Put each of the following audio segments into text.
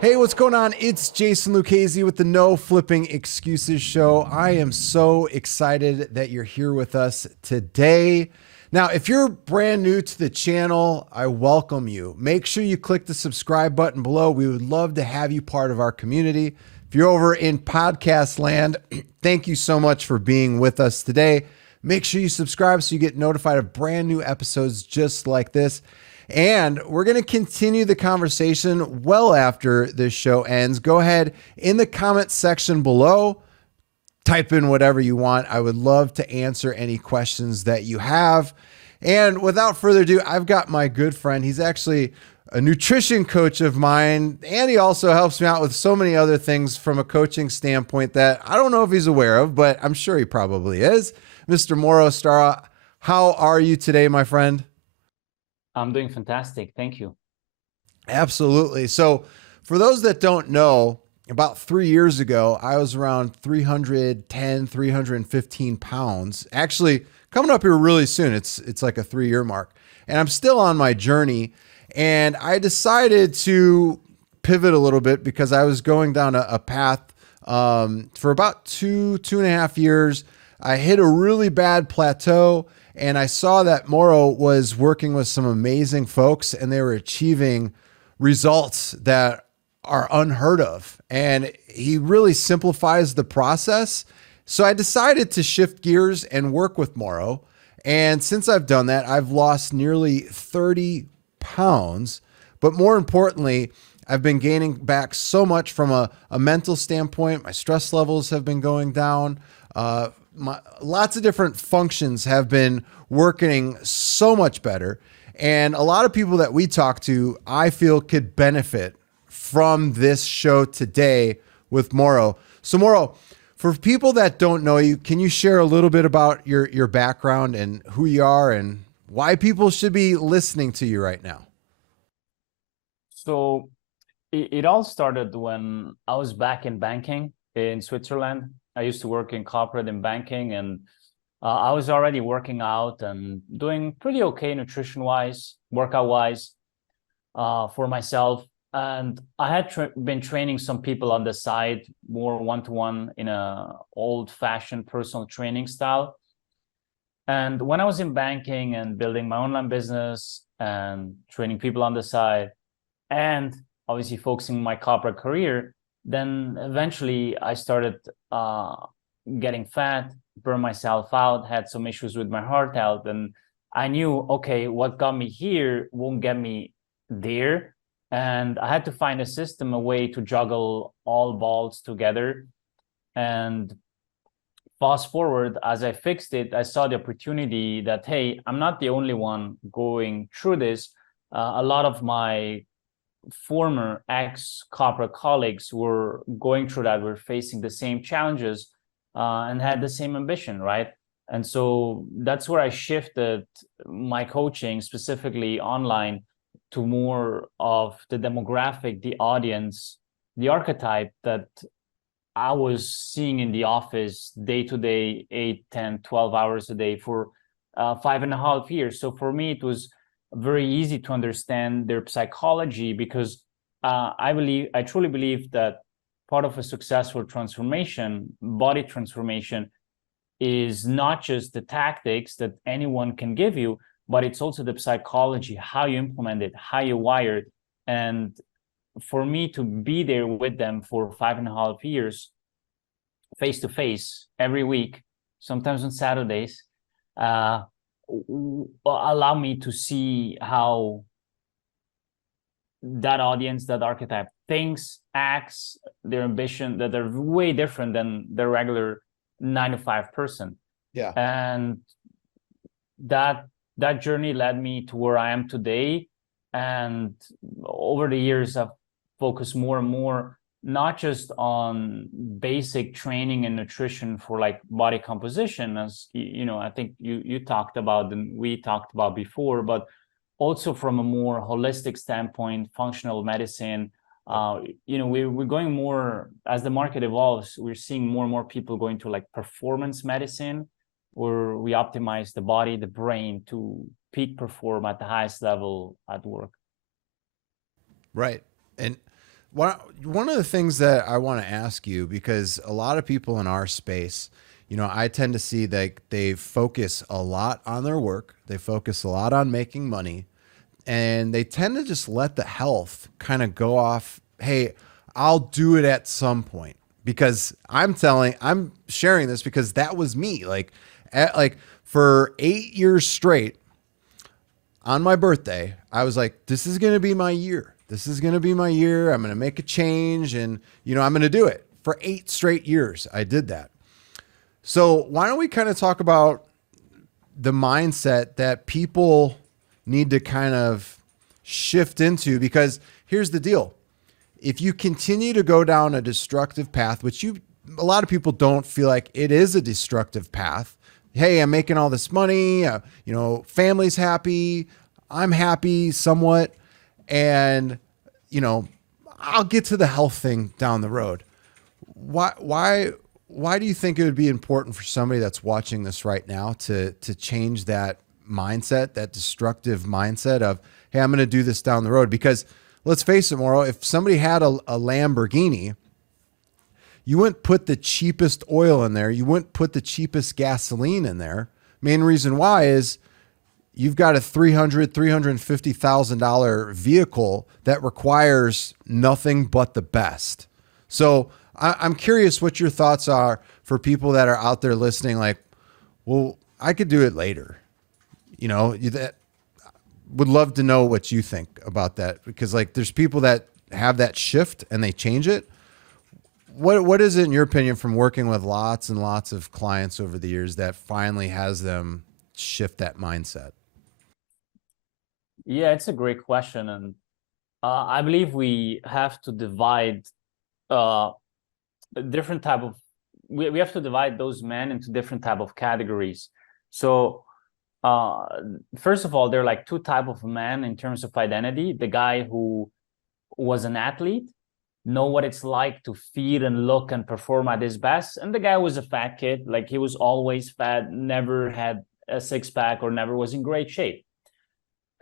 Hey, what's going on? It's Jason Lucchese with the No Flipping Excuses Show. I am so excited that you're here with us today. Now, if you're brand new to the channel, I welcome you. Make sure you click the subscribe button below. We would love to have you part of our community. If you're over in podcast land, thank you so much for being with us today. Make sure you subscribe so you get notified of brand new episodes just like this. And we're going to continue the conversation well after this show ends. Go ahead in the comment section below, type in whatever you want. I would love to answer any questions that you have. And without further ado, I've got my good friend. He's actually a nutrition coach of mine, and he also helps me out with so many other things from a coaching standpoint that I don't know if he's aware of, but I'm sure he probably is. Mr. Mauro Stara, how are you today, my friend? I'm doing fantastic. Thank you. Absolutely. So for those that don't know, about 3 years ago, I was around 310, 315 pounds. Actually, coming up here really soon. It's like a 3-year mark. And I'm still on my journey. And I decided to pivot a little bit because I was going down a path for about 2.5 years. I hit a really bad plateau. And I saw that Mauro was working with some amazing folks and they were achieving results that are unheard of. And he really simplifies the process. So I decided to shift gears and work with Mauro. And since I've done that, I've lost nearly 30 pounds. But more importantly, I've been gaining back so much from a mental standpoint. My stress levels have been going down. Lots of different functions have been working so much better. And a lot of people that we talk to, I feel could benefit from this show today with Mauro. So Mauro, for people that don't know you, can you share a little bit about your background and who you are and why people should be listening to you right now? So it all started when I was back in banking in Switzerland. I used to work in corporate and banking, and I was already working out and doing pretty okay nutrition-wise, workout-wise for myself. And I had been training some people on the side, more one-to-one in a old-fashioned personal training style. And when I was in banking and building my online business and training people on the side, and obviously focusing on my corporate career, then eventually I started getting fat, burned myself out, had some issues with my heart health. And I knew, okay, what got me here won't get me there. And I had to find a system, a way to juggle all balls together. And fast forward, as I fixed it, I saw the opportunity that, hey, I'm not the only one going through this. A lot of my former ex-corporate colleagues were going through that, were facing the same challenges and had the same ambition, right? And so that's where I shifted my coaching, specifically online, to more of the demographic, the audience, the archetype that I was seeing in the office day to day, 8, 10, 12 hours a day for 5.5 years. So for me, it was very easy to understand their psychology, because I truly believe that part of a successful transformation, body transformation, is not just the tactics that anyone can give you, but it's also the psychology, how you implement it, how you wire it. And for me to be there with them for 5.5 years, face to face, every week, sometimes on Saturdays, allow me to see how that audience, that archetype thinks, acts, their ambition, that they're way different than the regular 9-to-5 person. Yeah. And that journey led me to where I am today. And over the years, I've focused more and more, not just on basic training and nutrition for like body composition, as you know, I think you talked about and we talked about before, but also from a more holistic standpoint, functional medicine. We're going more, as the market evolves, we're seeing more and more people going to like performance medicine, where we optimize the body, the brain to peak perform at the highest level at work. Right. And One of the things that I want to ask you, because a lot of people in our space, I tend to see that they focus a lot on their work, they focus a lot on making money, and they tend to just let the health kind of go off. Hey, I'll do it at some point, because I'm sharing this because that was me. Like for 8 years straight, on my birthday, I was like, this is going to be my year. This is going to be my year. I'm going to make a change, and, I'm going to do it. For 8 straight years, I did that. So why don't we kind of talk about the mindset that people need to kind of shift into? Because here's the deal. If you continue to go down a destructive path, which a lot of people don't feel like it is a destructive path. Hey, I'm making all this money, family's happy, I'm happy somewhat, and, I'll get to the health thing down the road. Why do you think it would be important for somebody that's watching this right now to change that mindset, that destructive mindset of, hey, I'm going to do this down the road? Because let's face it, Mauro, if somebody had a Lamborghini, you wouldn't put the cheapest oil in there. You wouldn't put the cheapest gasoline in there. Main reason why is you've got a $350,000 vehicle that requires nothing but the best. So I'm curious what your thoughts are for people that are out there listening. Like, well, I could do it later. That would love to know what you think about that, because like there's people that have that shift and they change it. What is it, in your opinion, from working with lots and lots of clients over the years, that finally has them shift that mindset? Yeah, it's a great question. And I believe we have to divide a different type of, we have to divide those men into different type of categories. So first of all, there are like two type of men in terms of identity. The guy who was an athlete, know what it's like to feel and look and perform at his best. And the guy was a fat kid, like he was always fat, never had a six-pack or never was in great shape.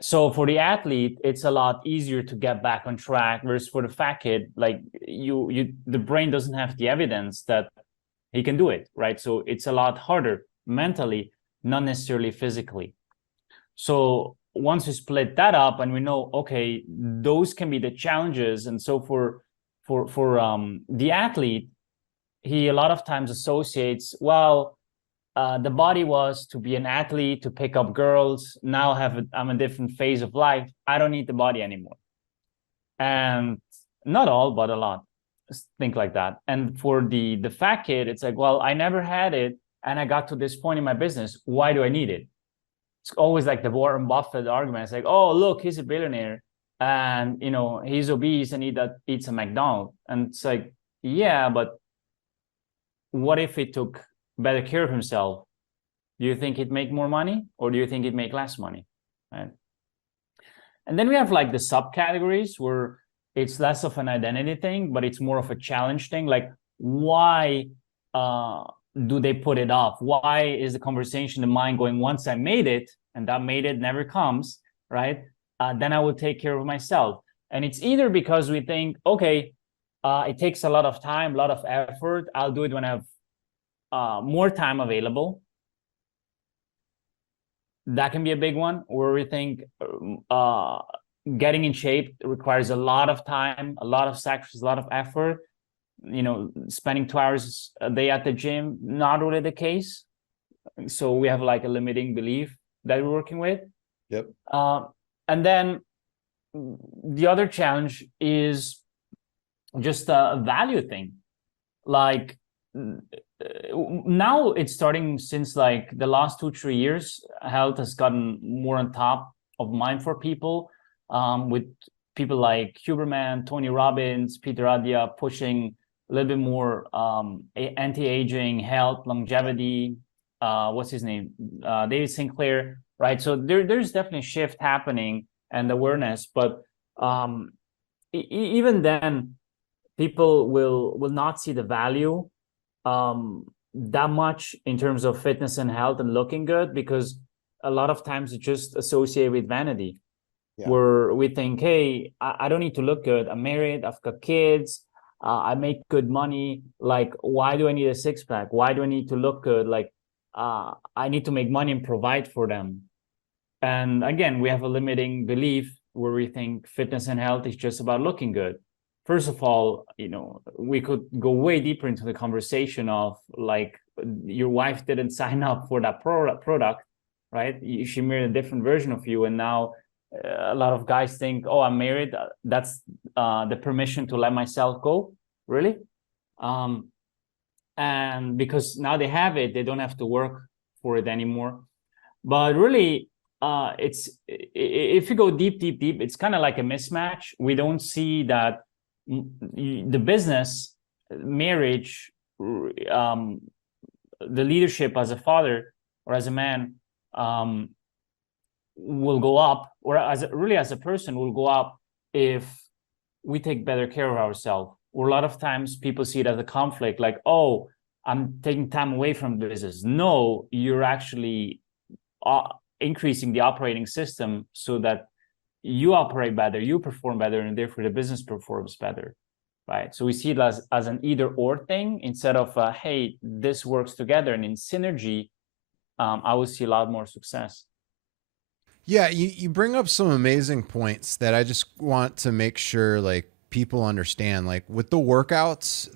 So for the athlete, it's a lot easier to get back on track, versus for the fat kid, like the brain doesn't have the evidence that he can do it, right? So it's a lot harder mentally, not necessarily physically. So once we split that up and we know, okay, those can be the challenges. And so for the athlete, he a lot of times associates, well, the body was to be an athlete, to pick up girls. Now I'm a different phase of life. I don't need the body anymore. And not all, but a lot think like that. And for the fat kid, it's like, well, I never had it, and I got to this point in my business. Why do I need it? It's always like the Warren Buffett argument. It's like, oh, look, he's a billionaire, and he's obese and eats a McDonald's. And it's like, yeah, but what if he took better care of himself? Do you think he'd make more money, or do you think he'd make less money? Right. And then we have like the subcategories where it's less of an identity thing, but it's more of a challenge thing. Like, why do they put it off? Why is the conversation in mind going, once I made it, and that made it never comes, right? Then I will take care of myself. And it's either because we think, okay, it takes a lot of time, a lot of effort. I'll do it when I have more time available. That can be a big one, where we think getting in shape requires a lot of time, a lot of sacrifice, a lot of effort. Spending 2 hours a day at the gym, not really the case. So we have like a limiting belief that we're working with. Yep. And then the other challenge is just a value thing. Like, now it's starting, since like the last 2-3 years, health has gotten more on top of mind for people, with people like Huberman, Tony Robbins, Peter Attia pushing a little bit more anti-aging, health, longevity. What's his name? David Sinclair, right? So there's definitely a shift happening and awareness, but even then, people will not see the value that much in terms of fitness and health and looking good, because a lot of times it's just associated with vanity. Yeah. where we think, hey, I don't need to look good. I'm married, I've got kids, I make good money. Like, why do I need a six pack? Why do I need to look good? Like, I need to make money and provide for them. And again, we have a limiting belief where we think fitness and health is just about looking good. First of all, we could go way deeper into the conversation of like, your wife didn't sign up for that product, right? She married a different version of you, and now a lot of guys think, oh, I'm married, that's the permission to let myself go. Really? And because now they have it, they don't have to work for it anymore. But really, it's, if you go deep, it's kind of like a mismatch. We don't see that the business, marriage, the leadership as a father or as a man, will go up, or as a person will go up if we take better care of ourselves. Or a lot of times people see it as a conflict, like, oh, I'm taking time away from the business. No, you're actually increasing the operating system so that you operate better, you perform better, and therefore the business performs better, right? So we see it as an either or thing, instead of hey, this works together, and in synergy, I will see a lot more success. Yeah, you bring up some amazing points that I just want to make sure like people understand. Like with the workouts,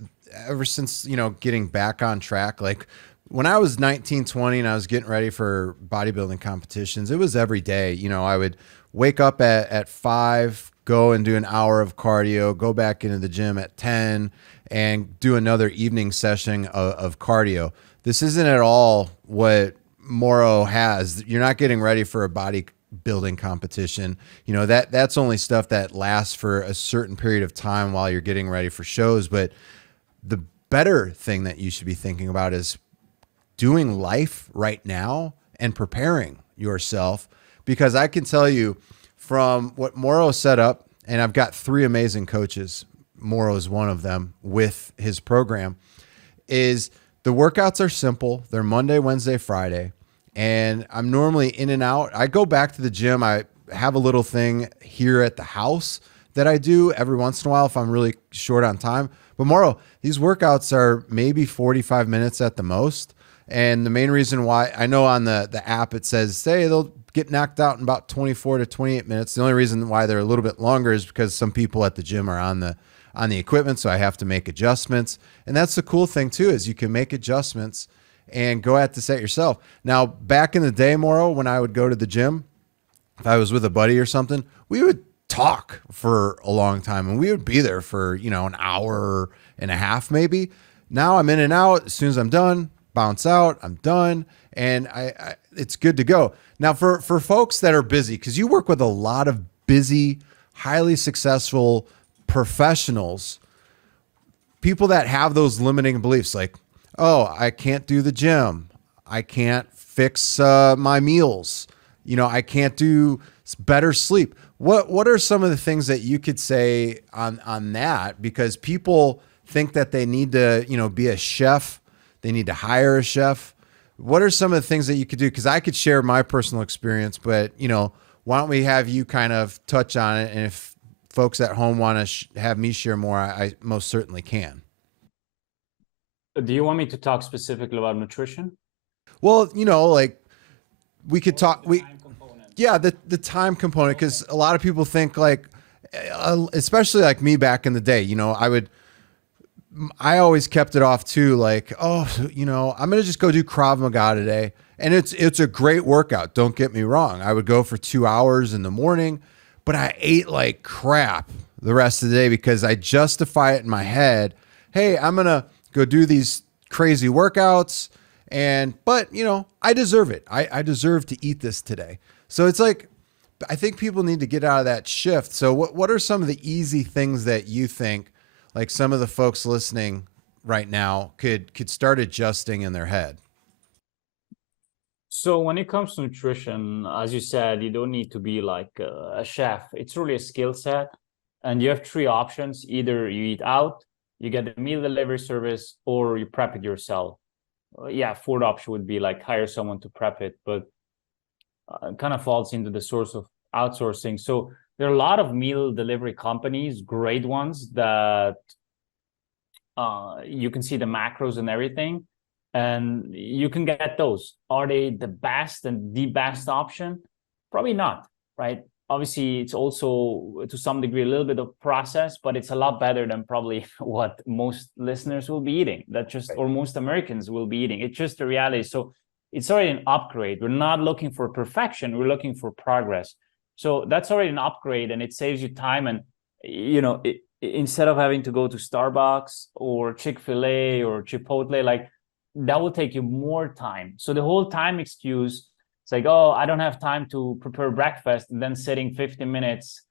ever since, getting back on track, like when I was 19, 20 and I was getting ready for bodybuilding competitions, it was every day. I would wake up at 5, go and do an hour of cardio, go back into the gym at 10 and do another evening session of cardio. This isn't at all what Moro has. You're not getting ready for a bodybuilding competition. That's only stuff that lasts for a certain period of time while you're getting ready for shows. But the better thing that you should be thinking about is doing life right now and preparing yourself, because I can tell you from what Moro set up, and I've got 3 amazing coaches. Moro is one of them with his program, is the workouts are simple. They're Monday, Wednesday, Friday. And I'm normally in and out. I go back to the gym. I have a little thing here at the house that I do every once in a while if I'm really short on time. But Moro, these workouts are maybe 45 minutes at the most. And the main reason why, I know on the app it says, hey, they'll get knocked out in about 24 to 28 minutes. The only reason why they're a little bit longer is because some people at the gym are on the equipment, so I have to make adjustments. And that's the cool thing too, is you can make adjustments and go at the set yourself. Now, back in the day, Moro, when I would go to the gym, if I was with a buddy or something, we would talk for a long time and we would be there for, an hour and a half maybe. Now I'm in and out. As soon as I'm done, bounce out, I'm done. And I it's good to go. Now for folks that are busy, because you work with a lot of busy, highly successful professionals, people that have those limiting beliefs like, oh, I can't do the gym. I can't fix my meals. I can't do better sleep. What are some of the things that you could say on that? Because people think that they need to, be a chef. They need to hire a chef. What are some of the things that you could do? Because I could share my personal experience, but, why don't we have you kind of touch on it? And if folks at home want to have me share more, I most certainly can. Do you want me to talk specifically about nutrition? Well, like we could talk, yeah, the time component, because a lot of people think like, especially like me back in the day, I always kept it off too. Like, oh, I'm going to just go do Krav Maga today. And it's a great workout. Don't get me wrong. I would go for 2 hours in the morning, but I ate like crap the rest of the day because I justify it in my head. Hey, I'm going to go do these crazy workouts. But I deserve it. I deserve to eat this today. So it's like, I think people need to get out of that shift. So what are some of the easy things that you think, like some of the folks listening right now could start adjusting in their head? So when it comes to nutrition, as you said, you don't need to be like a chef. It's really a skill set. And you have 3 options. Either you eat out, you get a meal delivery service, or you prep it yourself. Yeah, 4th option would be like hire someone to prep it, but kind of falls into the source of outsourcing. So there are a lot of meal delivery companies, great ones that you can see the macros and everything, and you can get those. Are they the best and the best option? Probably not, right? Obviously, it's also to some degree a little bit of process, but it's a lot better than probably what most listeners will be eating. That just, or most Americans will be eating. It's just the reality. So it's already an upgrade. We're not looking for perfection. We're looking for progress. So that's already an upgrade, and it saves you time. And instead of having to go to Starbucks or Chick-fil-A or Chipotle, like that will take you more time. So the whole time excuse, it's like, oh, I don't have time to prepare breakfast, and then sitting 50 minutes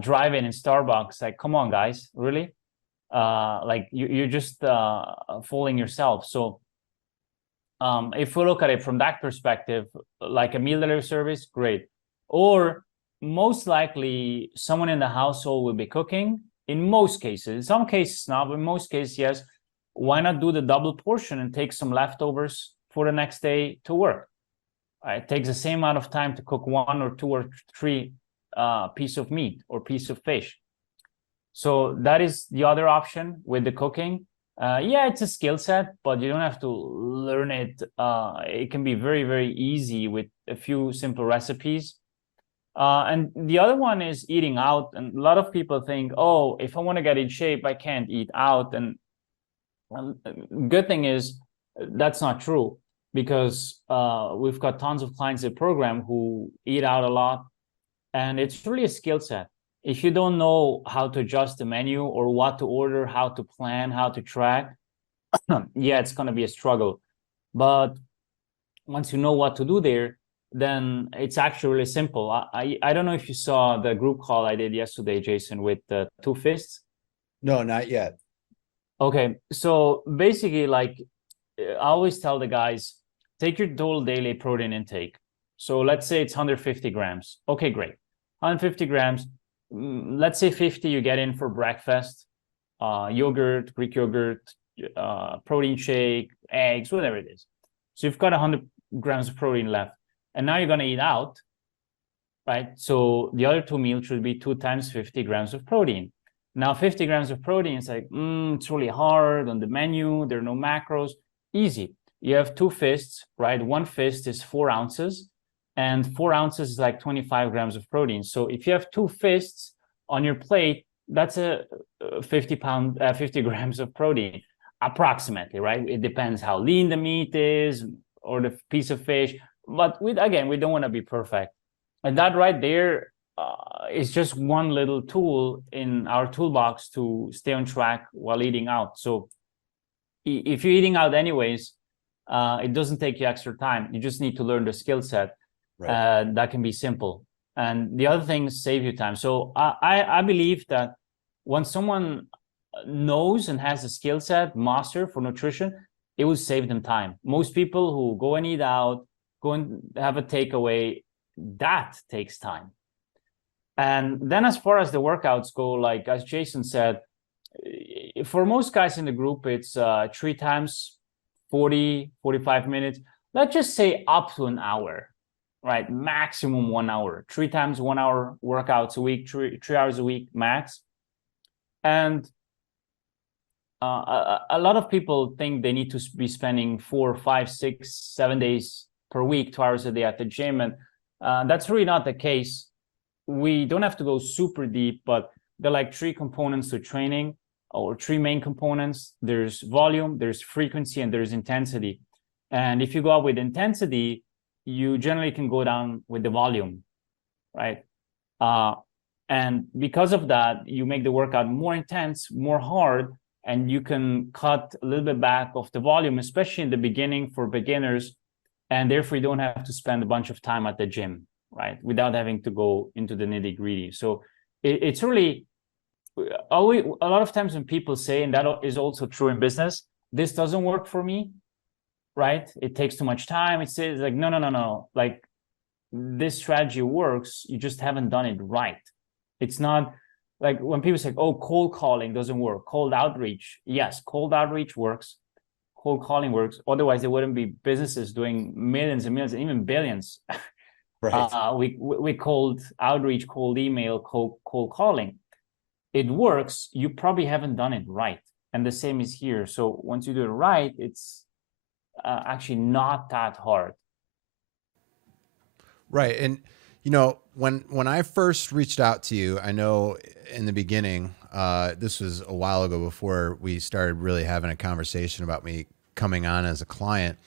driving in Starbucks. Like, come on, guys, really? Like you're just fooling yourself. So if we look at it from that perspective, like a meal delivery service, great. Or most likely someone in the household will be cooking. In most cases, in some cases not, but in most cases, yes. Why not do the double portion and take some leftovers for the next day to work? It takes the same amount of time to cook 1 or 2 or 3 piece of meat or piece of fish. So that is the other option with the cooking. Yeah, it's a skill set, but you don't have to learn it. It can be very, very easy with a few simple recipes. And the other one is eating out. And a lot of people think, oh, if I want to get in shape, I can't eat out. And good thing is that's not true, because we've got tons of clients in the program who eat out a lot. And it's really a skill set. If you don't know how to adjust the menu or what to order, how to plan, how to track, yeah, it's going to be a struggle. But once you know what to do there, then it's actually really simple. I don't know if you saw the group call I did yesterday, Jason, with the 2 fists. No, not yet. Okay, so basically, like I always tell the guys, take your total daily protein intake. So let's say it's 150 grams. Okay, great. 150 grams. Let's say 50 you get in for breakfast, yogurt, Greek yogurt, protein shake, eggs, whatever it is. So you've got 100 grams of protein left. And now you're going to eat out, right? So the other 2 meals should be 2 times 50 grams of protein. Now 50 grams of protein is like, it's really hard on the menu. There are no macros. Easy. You have 2 fists, right? 1 fist is 4 ounces. And 4 ounces is like 25 grams of protein. So if you have 2 fists on your plate, that's a 50 grams of protein, approximately, right? It depends how lean the meat is or the piece of fish. But we don't want to be perfect. And that right there is just one little tool in our toolbox to stay on track while eating out. So if you're eating out anyways, it doesn't take you extra time. You just need to learn the skill set. Right. That can be simple. And the other things save you time. So I believe that when someone knows and has a skill set, master for nutrition, it will save them time. Most people who go and eat out, go and have a takeaway, that takes time. And then as far as the workouts go, like as Jason said, for most guys in the group, it's 3 times 40, 45 minutes. Let's just say up to an hour, right? Maximum 1 hour, 3 times 1 hour workouts a week, 3 hours a week max. And a lot of people think they need to be spending 4, 5, 6, 7 days per week, 2 hours a day at the gym. And that's really not the case. We don't have to go super deep, but there are like 3 components to training, or 3 main components. There's volume, there's frequency, and there's intensity. And if you go up with intensity, you generally can go down with the volume, right? And because of that, you make the workout more intense, more hard, and you can cut a little bit back of the volume, especially in the beginning for beginners. And therefore, you don't have to spend a bunch of time at the gym, right? Without having to go into the nitty gritty. So it's really, a lot of times when people say, and that is also true in business, this doesn't work for me, right? It takes too much time. It's like, no. Like this strategy works. You just haven't done it right. It's not like when people say, oh, cold calling doesn't work. Cold outreach. Yes, cold outreach works. Cold calling works. Otherwise, there wouldn't be businesses doing millions and millions and even billions Right. We cold outreach, cold email, cold calling. It works. You probably haven't done it right, and the same is here. So once you do it right, it's actually not that hard. Right. And when I first reached out to you, I know in the beginning, this was a while ago before we started really having a conversation about me coming on as a client.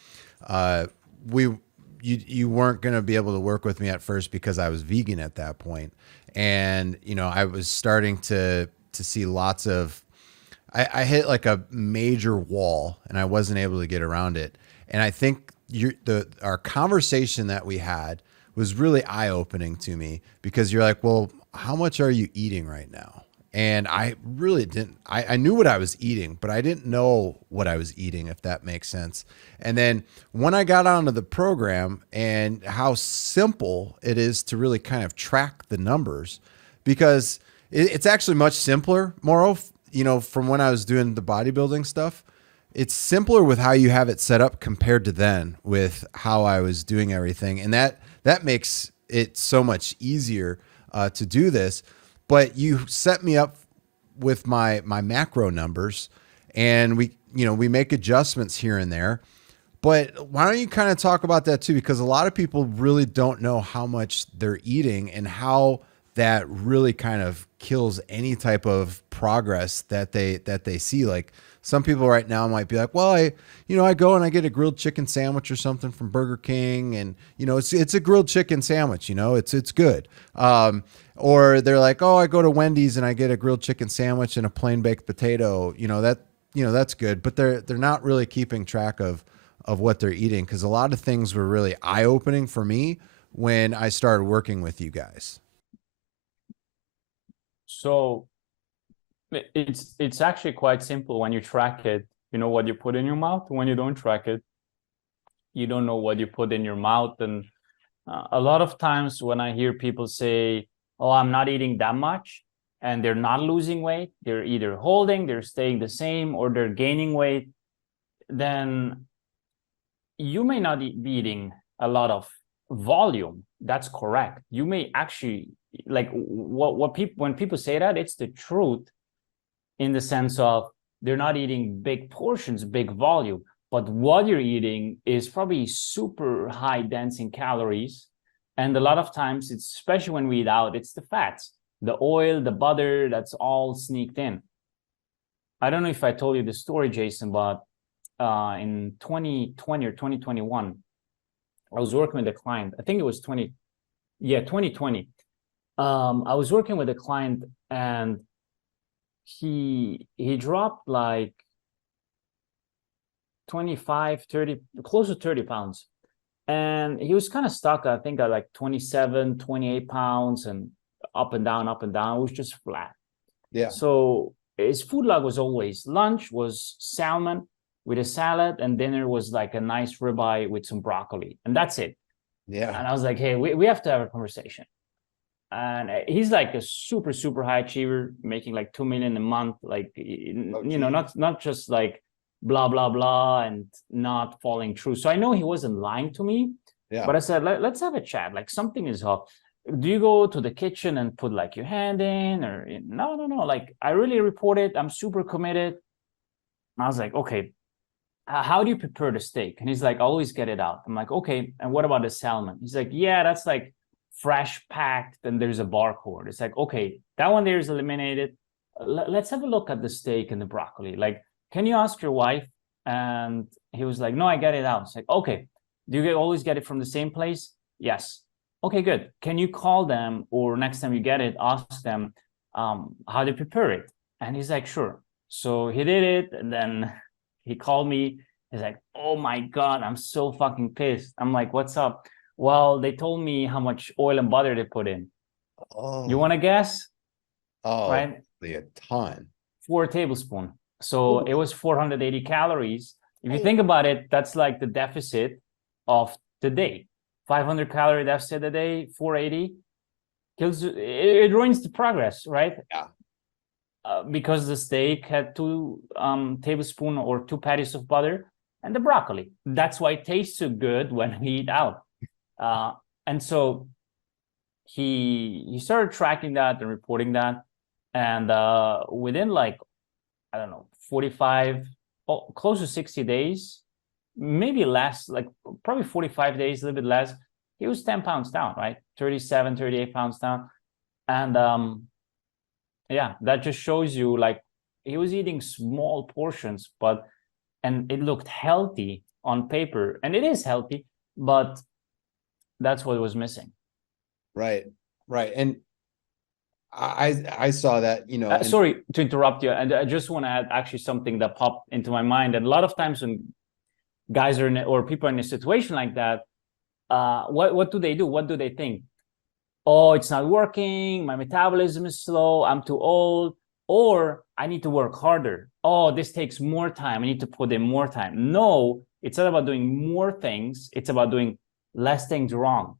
Uh, we you weren't going to be able to work with me at first because I was vegan at that point, and I was starting to see lots of. I hit like a major wall, and I wasn't able to get around it. And I think our conversation that we had was really eye opening to me because you're like, well, how much are you eating right now? And I really didn't, I knew what I was eating, but I didn't know what I was eating, if that makes sense. And then when I got onto the program and how simple it is to really kind of track the numbers, because it's actually much simpler, Mauro, from when I was doing the bodybuilding stuff. It's simpler with how you have it set up compared to then with how I was doing everything. And that makes it so much easier to do this. But you set me up with my macro numbers, and we make adjustments here and there. But why don't you kind of talk about that too? Because a lot of people really don't know how much they're eating and how that really kind of kills any type of progress that they see. Like some people right now might be like, well, I go and I get a grilled chicken sandwich or something from Burger King, and it's a grilled chicken sandwich, it's good. Or they're like, oh, I go to Wendy's and I get a grilled chicken sandwich and a plain baked potato. That's good, but they're not really keeping track of what they're eating, because a lot of things were really eye opening for me when I started working with you guys. So it's actually quite simple when you track it. You know what you put in your mouth. When you don't track it, you don't know what you put in your mouth. And a lot of times when I hear people say, oh, I'm not eating that much, and they're not losing weight, they're either holding, they're staying the same, or they're gaining weight, then you may not be eating a lot of volume. That's correct. You may actually, like, what people, when people say that, it's the truth, in the sense of they're not eating big portions, big volume, but what you're eating is probably super high dense in calories. And a lot of times, it's, especially when we eat out, it's the fats, the oil, the butter, that's all sneaked in. I don't know if I told you the story, Jason, but in 2020 or 2021, I was working with a client. I think it was 2020. I was working with a client, and he dropped like 25, 30, close to 30 pounds. And he was kind of stuck, I think, at like 27, 28 pounds, and up and down, up and down. It was just flat. Yeah. So his food log was always lunch was salmon with a salad, and dinner was like a nice ribeye with some broccoli, and that's it. Yeah. And I was like, hey, we have to have a conversation. And he's like a super, super high achiever, making like 2 million a month, like, not just like blah, blah, blah, and not following through. So I know he wasn't lying to me, Yeah. but I said, let's have a chat. Like, something is off. Do you go to the kitchen and put like your hand in, or no? Like, I really report it. I'm super committed. I was like, okay, how do you prepare the steak? And he's like, I always get it out. I'm like, okay. And what about the salmon? He's like, yeah, that's like fresh packed, and there's a barcode. It's like, okay, that one there is eliminated. Let's have a look at the steak and the broccoli. Like, can you ask your wife? And he was like, no, I get it out. It's like, okay, do you always get it from the same place? Yes. Okay, good. Can you call them, or next time you get it, ask them how they prepare it? And he's like, sure. So he did it, and then he called me. He's like, oh my God, I'm so fucking pissed. I'm like, what's up? Well, they told me how much oil and butter they put in. You Oh, want to guess? oh, Right? a ton. 4 tablespoons. So Ooh. it was 480 calories. If you Oh, think about it, that's like the deficit of the day. 500-calorie deficit a day, 480 kills. It ruins the progress, right? yeah. Because the steak had 2 tablespoons or 2 patties of butter, and the broccoli. That's why it tastes so good when we eat out. And so he started tracking that and reporting that. And within like, I don't know, 45, close to 60 days, maybe less, like probably 45 days, a little bit less, he was 10 pounds down, right? 37, 38 pounds down. And yeah, that just shows you like he was eating small portions, and it looked healthy on paper, and it is healthy, but that's what was missing. Right. Right. And I saw that, Sorry to interrupt you, and I just want to add actually something that popped into my mind. And a lot of times when guys are or people are in a situation like that, what do they do? What do they think? Oh, it's not working. My metabolism is slow. I'm too old. Or I need to work harder. Oh, this takes more time. I need to put in more time. No, it's not about doing more things. It's about doing less things wrong,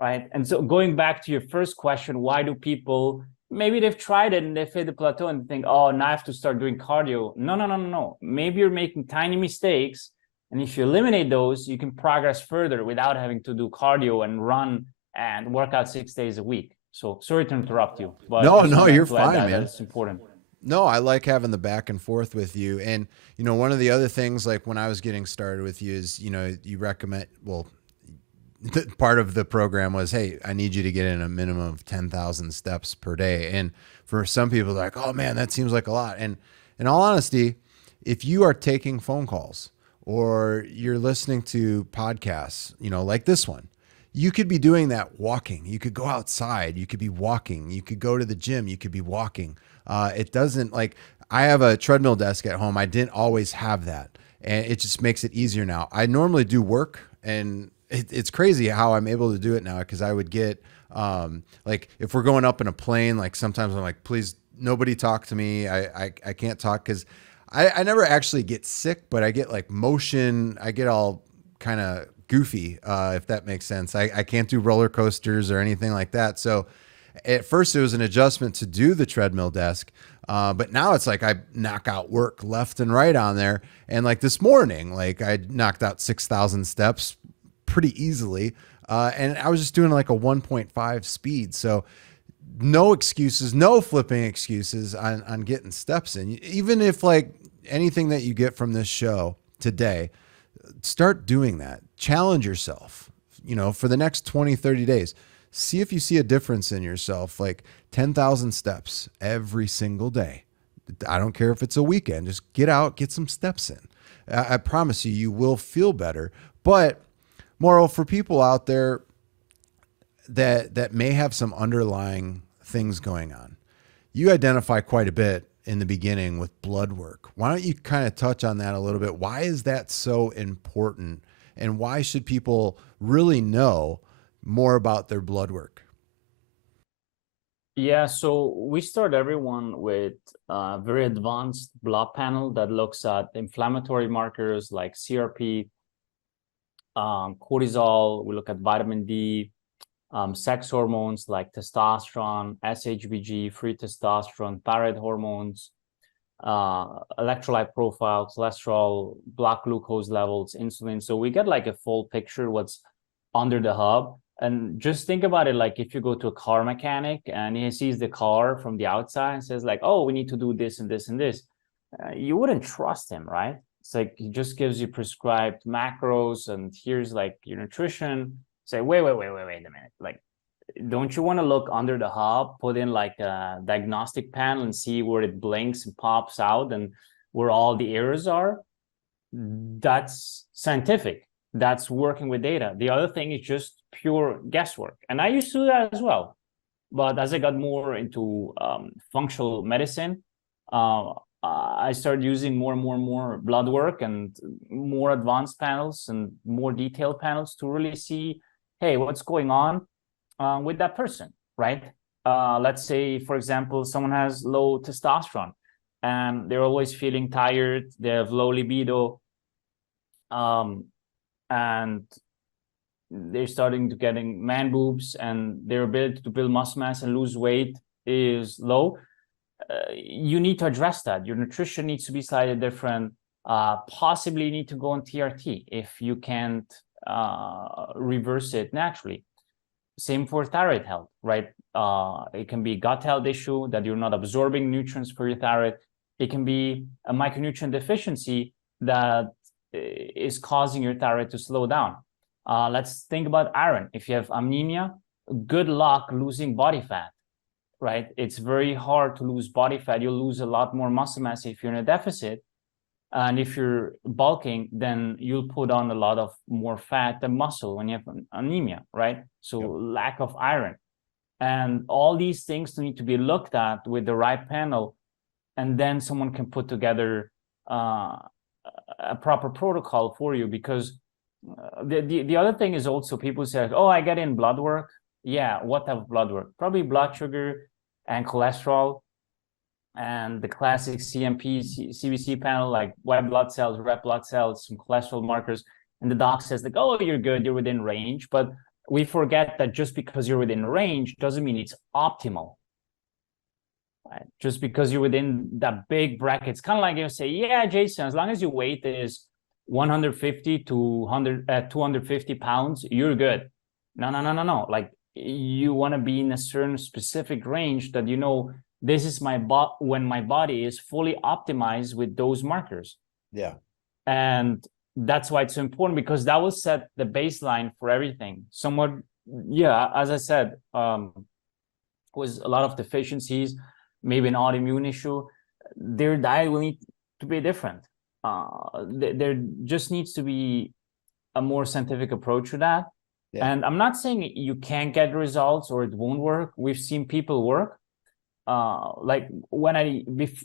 right? And so going back to your first question, why do people, maybe they've tried it and they've hit the plateau and think, oh, now I have to start doing cardio. No. Maybe you're making tiny mistakes. And if you eliminate those, you can progress further without having to do cardio and run and work out 6 days a week. So sorry to interrupt you, but No, you're fine, man. That's important. No, I like having the back and forth with you. And, one of the other things, like when I was getting started with you is, you recommend, well, part of the program was, hey, I need you to get in a minimum of 10,000 steps per day. And for some people, they're like, oh man, that seems like a lot. And in all honesty, if you are taking phone calls or you're listening to podcasts, like this one, you could be doing that walking. You could go outside. You could be walking. You could go to the gym. You could be walking. It doesn't, like, I have a treadmill desk at home. I didn't always have that. And it just makes it easier now. I normally do work, and it's crazy how I'm able to do it now, because I would get, like, if we're going up in a plane, like sometimes I'm like, please, nobody talk to me. I can't talk, because I never actually get sick, but I get like motion. I get all kind of goofy, if that makes sense. I can't do roller coasters or anything like that. So at first it was an adjustment to do the treadmill desk. But now it's like I knock out work left and right on there. And like this morning, like I knocked out 6,000 steps pretty easily. And I was just doing like a 1.5 speed. So no excuses, no flipping excuses on getting steps in. Even if like anything that you get from this show today, start doing that. Challenge yourself, for the next 20, 30 days. See if you see a difference in yourself, like 10,000 steps every single day. I don't care if it's a weekend, just get out, get some steps in. I promise you, you will feel better. But moral for people out there that may have some underlying things going on, you identify quite a bit in the beginning with blood work. Why don't you kind of touch on that a little bit? Why is that so important? And why should people really know more about their blood work? Yeah, so we start everyone with a very advanced blood panel that looks at inflammatory markers like CRP, cortisol. We look at vitamin D, sex hormones like testosterone, SHBG, free testosterone, thyroid hormones, electrolyte profile, cholesterol, blood glucose levels, insulin. So we get like a full picture what's under the hub. And just think about it, like if you go to a car mechanic and he sees the car from the outside and says like, oh, we need to do this and this and this, you wouldn't trust him, right? It's like he just gives you prescribed macros and here's like your nutrition. Say, wait a minute. Like, don't you want to look under the hub, put in like a diagnostic panel and see where it blinks and pops out and where all the errors are? That's scientific. That's working with data. The other thing is just pure guesswork. And I used to do that as well. But as I got more into functional medicine, I started using more and more blood work and more advanced panels and more detailed panels to really see, hey, what's going on with that person, right? Let's say, for example, someone has low testosterone and they're always feeling tired, they have low libido, and they're starting to getting man boobs and their ability to build muscle mass and lose weight is low. You need to address that. Your nutrition needs to be slightly different. Possibly you need to go on TRT if you can't reverse it naturally. Same for thyroid health, right? It can be gut health issue that you're not absorbing nutrients for your thyroid. It can be a micronutrient deficiency that is causing your thyroid to slow down. Let's think about iron. If you have anemia, good luck losing body fat, right? It's very hard to lose body fat. You'll lose a lot more muscle mass if you're in a deficit. And if you're bulking, then you'll put on a lot of more fat than muscle when you have anemia, right? So Yep. lack of iron. And all these things need to be looked at with the right panel. And then someone can put together a proper protocol for you. Because the other thing is also people say, oh, I get in blood work. Yeah, what type of blood work? Probably blood sugar and cholesterol and the classic CMP, CBC panel, like white blood cells, red blood cells, some cholesterol markers. And the doc says like, oh, you're good, you're within range. But we forget that just because you're within range doesn't mean it's optimal. Right? Just because you're within that big bracket, it's kind of like you say, yeah, Jason, as long as your weight is 150 to 250 pounds, you're good. No. Like you want to be in a certain specific range that, you know, this is my when my body is fully optimized with those markers. Yeah. And that's why it's so important, because that will set the baseline for everything. Somewhat, yeah, as I said, was a lot of deficiencies, maybe an autoimmune issue, their diet will need to be different. There just needs to be a more scientific approach to that. Yeah. And I'm not saying you can't get results or it won't work. We've seen people work. Like when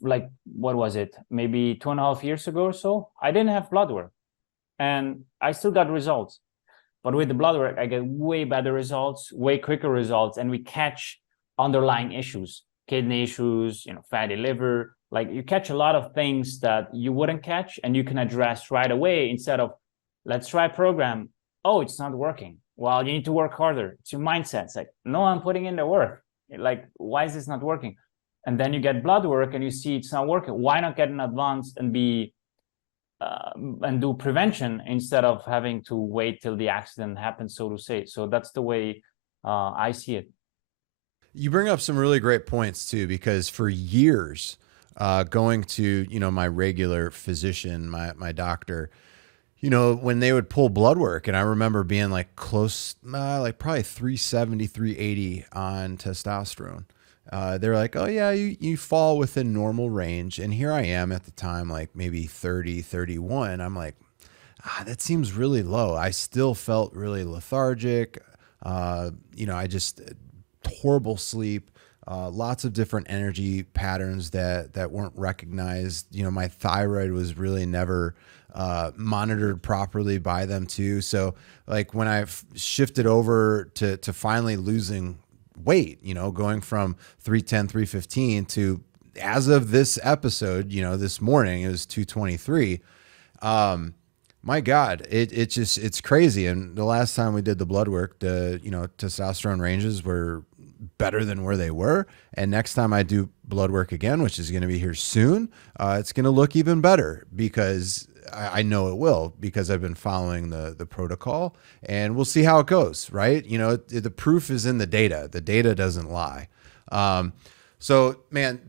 like, what was it? Maybe 2.5 years ago or so, I didn't have blood work and I still got results. But with the blood work, I get way better results, way quicker results, and we catch underlying issues, kidney issues, you know, fatty liver. Like you catch a lot of things that you wouldn't catch and you can address right away instead of let's try program. Oh, it's not working. Well, you need to work harder. It's your mindset. It's like, no, I'm putting in the work. Like, why is this not working? And then you get blood work and you see it's not working. Why not get in advance and and do prevention instead of having to wait till the accident happens, so to say. So that's the way I see it. You bring up some really great points too, because for years, going to, you know, my regular physician, my doctor, you know, when they would pull blood work, and I remember being like close, like probably 370, 380 on testosterone. They're like, oh yeah, you fall within normal range. And here I am at the time, like maybe 30, 31. I'm like, that seems really low. I still felt really lethargic. You know, I just horrible sleep, lots of different energy patterns that weren't recognized. You know, my thyroid was really never monitored properly by them too. So like when I shifted over to finally losing weight, you know, going from 310, 315 to, as of this episode, you know, this morning it was 223. My God, it's crazy. And the last time we did the blood work, the, you know, testosterone ranges were better than where they were. And next time I do blood work again, which is going to be here soon, it's going to look even better, because I know it will, because I've been following the protocol, and we'll see how it goes. Right. You know, the proof is in the data. The data doesn't lie. So man,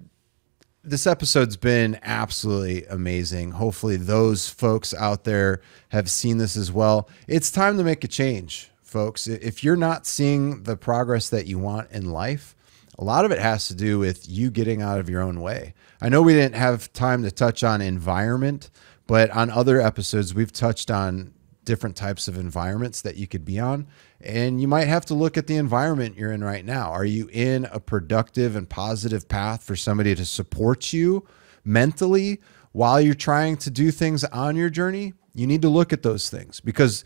this episode's been absolutely amazing. Hopefully those folks out there have seen this as well. It's time to make a change, folks. If you're not seeing the progress that you want in life, a lot of it has to do with you getting out of your own way. I know we didn't have time to touch on environment, but on other episodes, we've touched on different types of environments that you could be on. And you might have to look at the environment you're in right now. Are you in a productive and positive path for somebody to support you mentally while you're trying to do things on your journey? You need to look at those things, because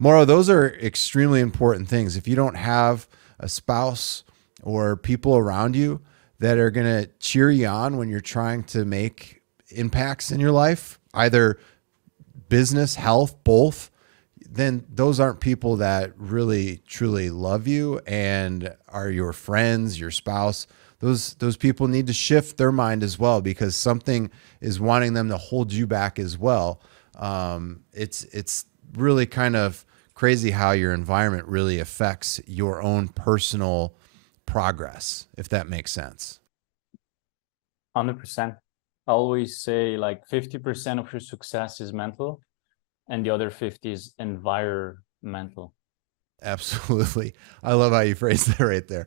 Mauro, those are extremely important things. If you don't have a spouse or people around you that are going to cheer you on when you're trying to make impacts in your life, either business, health, both, then those aren't people that really truly love you and are your friends, your spouse. Those people need to shift their mind as well, because something is wanting them to hold you back as well. It's really kind of crazy how your environment really affects your own personal progress, if that makes sense. 100%. I always say like 50% of your success is mental and the other 50 is environmental. Absolutely. I love how you phrase that right there.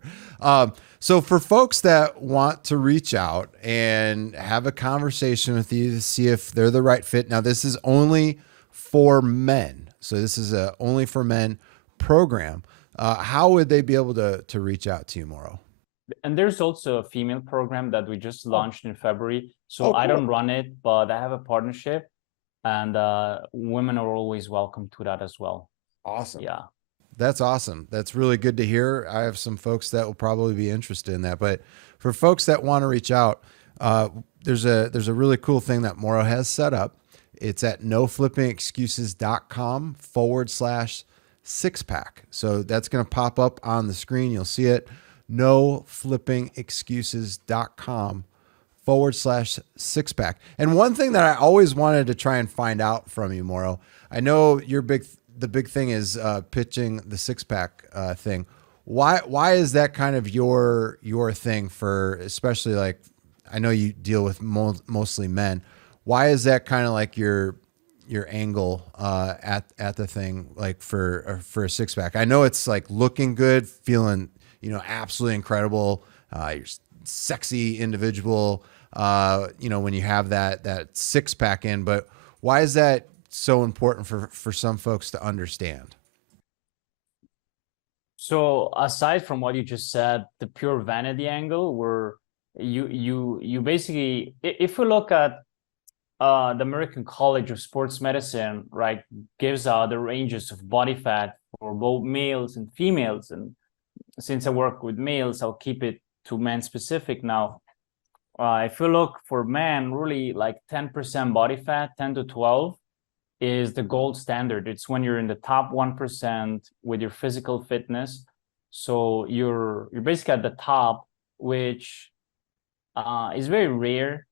So for folks that want to reach out and have a conversation with you to see if they're the right fit. Now, this is only for men. So this is a only for men program. How would they be able to reach out to you, Mauro? And there's also a female program that we just launched in February. So Oh, I cool. don't run it, but I have a partnership, and women are always welcome to that as well. Awesome. Yeah. That's awesome. That's really good to hear. I have some folks that will probably be interested in that. But for folks that want to reach out, there's a really cool thing that Mauro has set up. It's at noflippingexcuses.com/6-pack. So that's going to pop up on the screen. You'll see it. noflippingexcuses.com/6-pack. And one thing that I always wanted to try and find out from you, Mauro, I know the big thing is pitching the 6-pack thing. Why is that kind of your thing for, especially like, I know you deal with mostly men. Why is that kind of like your angle at the thing, like for a 6-pack? I know it's like looking good, feeling, absolutely incredible. You're sexy individual, when you have that 6-pack in, but why is that so important for some folks to understand? So aside from what you just said, the pure vanity angle, where you basically, if we look at the American College of Sports Medicine, right, gives out the ranges of body fat for both males and females. And since I work with males, I'll keep it to men specific now. If you look for men, really like 10% body fat, 10 to 12 is the gold standard. It's when you're in the top 1% with your physical fitness. So you're basically at the top, which is very rare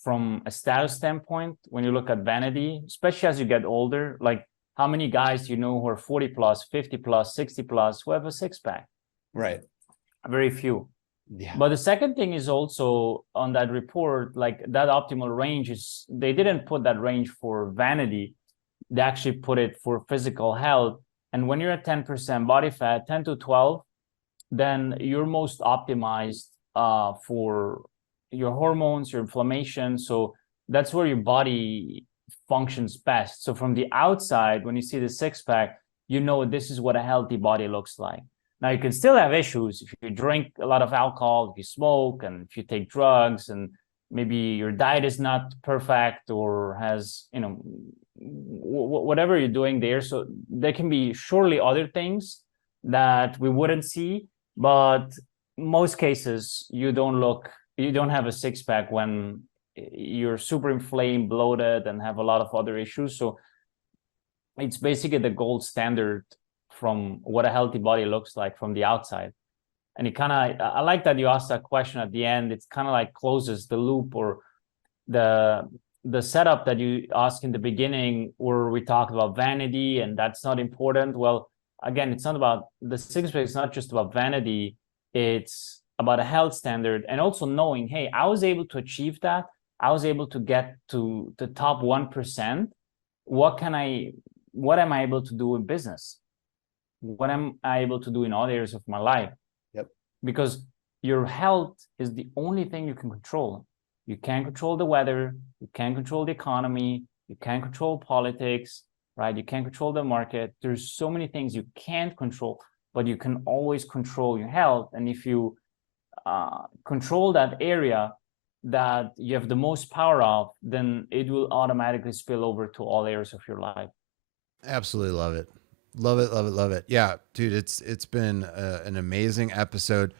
from a status standpoint when you look at vanity, especially as you get older. Like, how many guys do you know who are 40 plus, 50 plus, 60 plus, who have a 6-pack? Right. Very few. Yeah. But the second thing is also on that report, like that optimal range is, they didn't put that range for vanity. They actually put it for physical health. And when you're at 10% body fat, 10 to 12, then you're most optimized for your hormones, your inflammation. So that's where your body functions best. So from the outside, when you see the 6-pack, you know this is what a healthy body looks like. Now, you can still have issues if you drink a lot of alcohol, if you smoke, and if you take drugs, and maybe your diet is not perfect or has, whatever you're doing there. So there can be surely other things that we wouldn't see, but most cases you don't have a 6-pack when you're super inflamed, bloated, and have a lot of other issues. So it's basically the gold standard from what a healthy body looks like from the outside. And it kind of, I like that you asked that question at the end. It's kind of like closes the loop, or the setup that you asked in the beginning, where we talked about vanity and that's not important. Well, again, it's not about the 6-pack. It's not just about vanity. It's about a health standard, and also knowing, hey, I was able to achieve that. I was able to get to the top 1%. What am I able to do in business? What am I able to do in all areas of my life? Yep. Because your health is the only thing you can control. You can't control the weather. You can't control the economy. You can't control politics, right? You can't control the market. There's so many things you can't control, but you can always control your health. And if you control that area that you have the most power of, then it will automatically spill over to all areas of your life. Absolutely love it. Love it, love it, love it. Yeah, dude, it's been an amazing episode.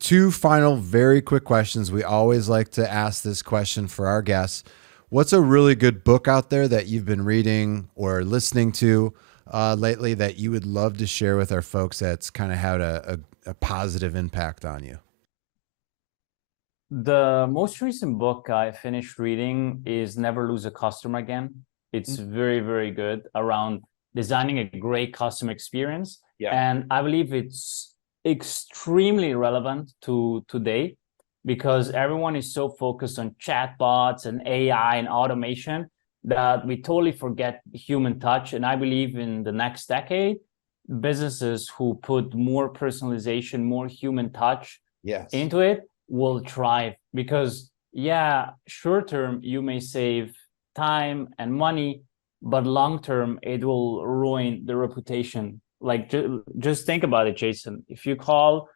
2 final very quick questions. We always like to ask this question for our guests. What's a really good book out there that you've been reading or listening to lately that you would love to share with our folks that's kind of had a positive impact on you? The most recent book I finished reading is Never Lose a Customer Again. It's very, very good around designing a great customer experience. Yeah. And I believe it's extremely relevant to today, because everyone is so focused on chatbots and AI and automation that we totally forget human touch. And I believe in the next decade, businesses who put more personalization, more human touch Yes. into it will thrive. Because yeah, short term you may save time and money, but long term it will ruin the reputation. Like just think about it, Jason. If you call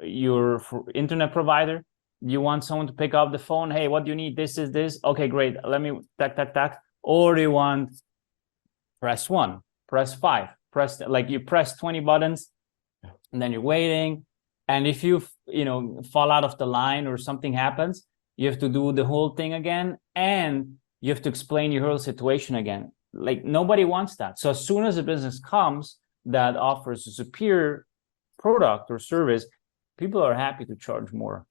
your internet provider, you want someone to pick up the phone, hey, what do you need, this is this, okay, great, let me tack, or do you want press 1, press 5, press, like you press 20 buttons and then you're waiting, and if you fall out of the line or something happens, you have to do the whole thing again, and you have to explain your whole situation again. Like nobody wants that. So as soon as a business comes that offers a superior product or service, people are happy to charge more,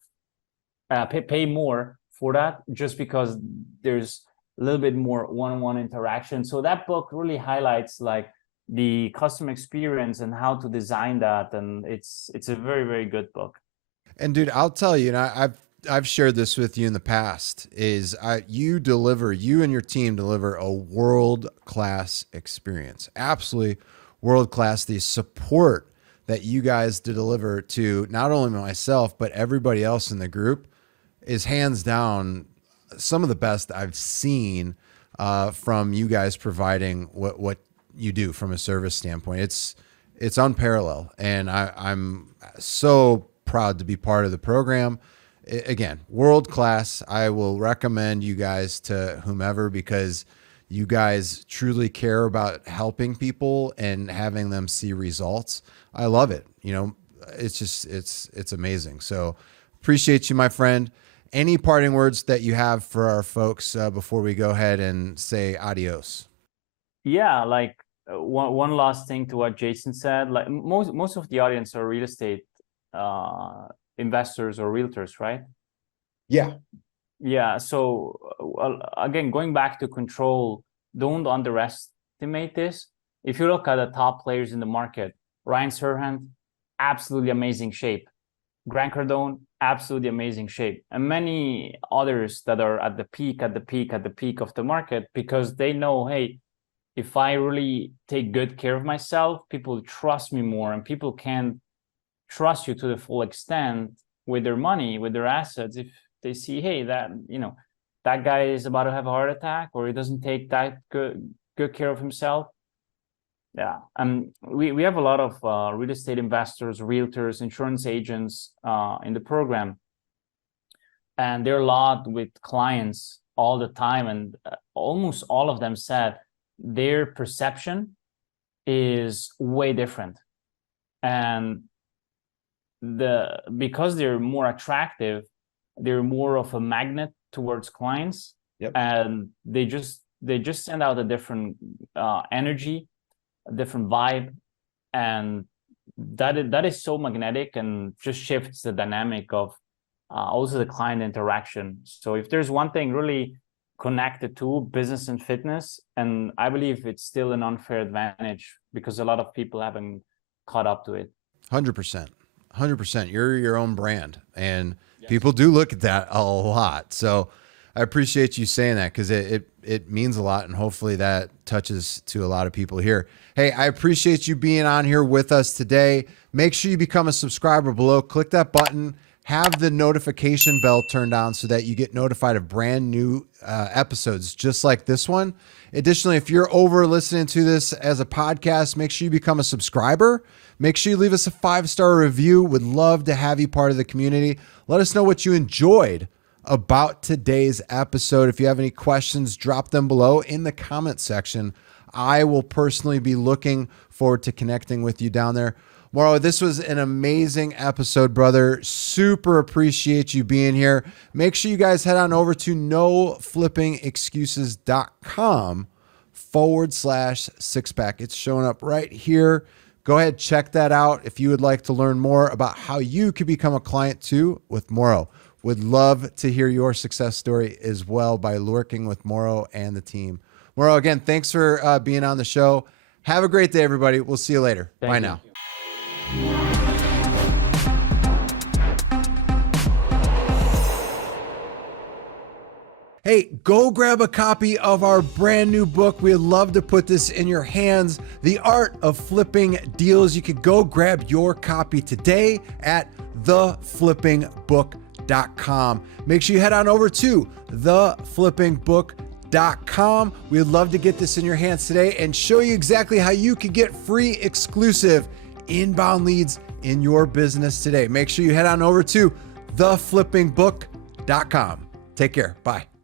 pay more for that, just because there's a little bit more one-on-one interaction. So that book really highlights like the customer experience and how to design that, and it's a very, very good book. And dude, I'll tell you, and I've shared this with you in the past, is you and your team deliver a world-class experience. Absolutely world-class. The support that you guys deliver to not only myself, but everybody else in the group is hands down some of the best I've seen from you guys providing what you do from a service standpoint. It's unparalleled. And I'm so proud to be part of the program. Again, world-class. I will recommend you guys to whomever, because you guys truly care about helping people and having them see results. I love it. It's just, it's amazing. So appreciate you, my friend. Any parting words that you have for our folks before we go ahead and say adios? Yeah, like one last thing to what Jason said. Like most of the audience are real estate investors or realtors, right? Yeah. Yeah. So again, going back to control, don't underestimate this. If you look at the top players in the market, Ryan Serhant, absolutely amazing shape. Grant Cardone, absolutely amazing shape. And many others that are at the peak of the market, because they know, hey, if I really take good care of myself, people trust me more, and people can trust you to the full extent with their money, with their assets. If they see, hey, that guy is about to have a heart attack, or he doesn't take that good care of himself. Yeah, we have a lot of real estate investors, realtors, insurance agents in the program, and they're a lot with clients all the time, and almost all of them said their perception is way different, and because they're more attractive, they're more of a magnet towards clients. Yep. And they just send out a different energy, a different vibe, and that is so magnetic, and just shifts the dynamic of also the client interaction. So if there's one thing really connected to business and fitness, and I believe it's still an unfair advantage because a lot of people haven't caught up to it. 100%. 100%. You're your own brand, and Yes. people do look at that a lot. So I appreciate you saying that, because it means a lot, and hopefully that touches to a lot of people here. Hey, I appreciate you being on here with us today. Make sure you become a subscriber below. Click that button. Have the notification bell turned on so that you get notified of brand new episodes just like this one. Additionally, if you're over listening to this as a podcast, make sure you become a subscriber. Make sure you leave us a 5-star review. Would love to have you part of the community. Let us know what you enjoyed about today's episode. If you have any questions, drop them below in the comment section. I will personally be looking forward to connecting with you down there. Mauro, this was an amazing episode, brother. Super appreciate you being here. Make sure you guys head on over to noflippingexcuses.com/sixpack. It's showing up right here. Go ahead, check that out if you would like to learn more about how you could become a client too with Mauro. Would love to hear your success story as well by working with Mauro and the team. Mauro, again, thanks for being on the show. Have a great day, everybody. We'll see you later. Thank Bye you. now. Hey, go grab a copy of our brand new book. We'd love to put this in your hands. The Art of Flipping Deals. You could go grab your copy today at theflippingbook.com. Make sure you head on over to theflippingbook.com. We'd love to get this in your hands today and show you exactly how you can get free exclusive inbound leads in your business today. Make sure you head on over to theflippingbook.com. Take care. Bye.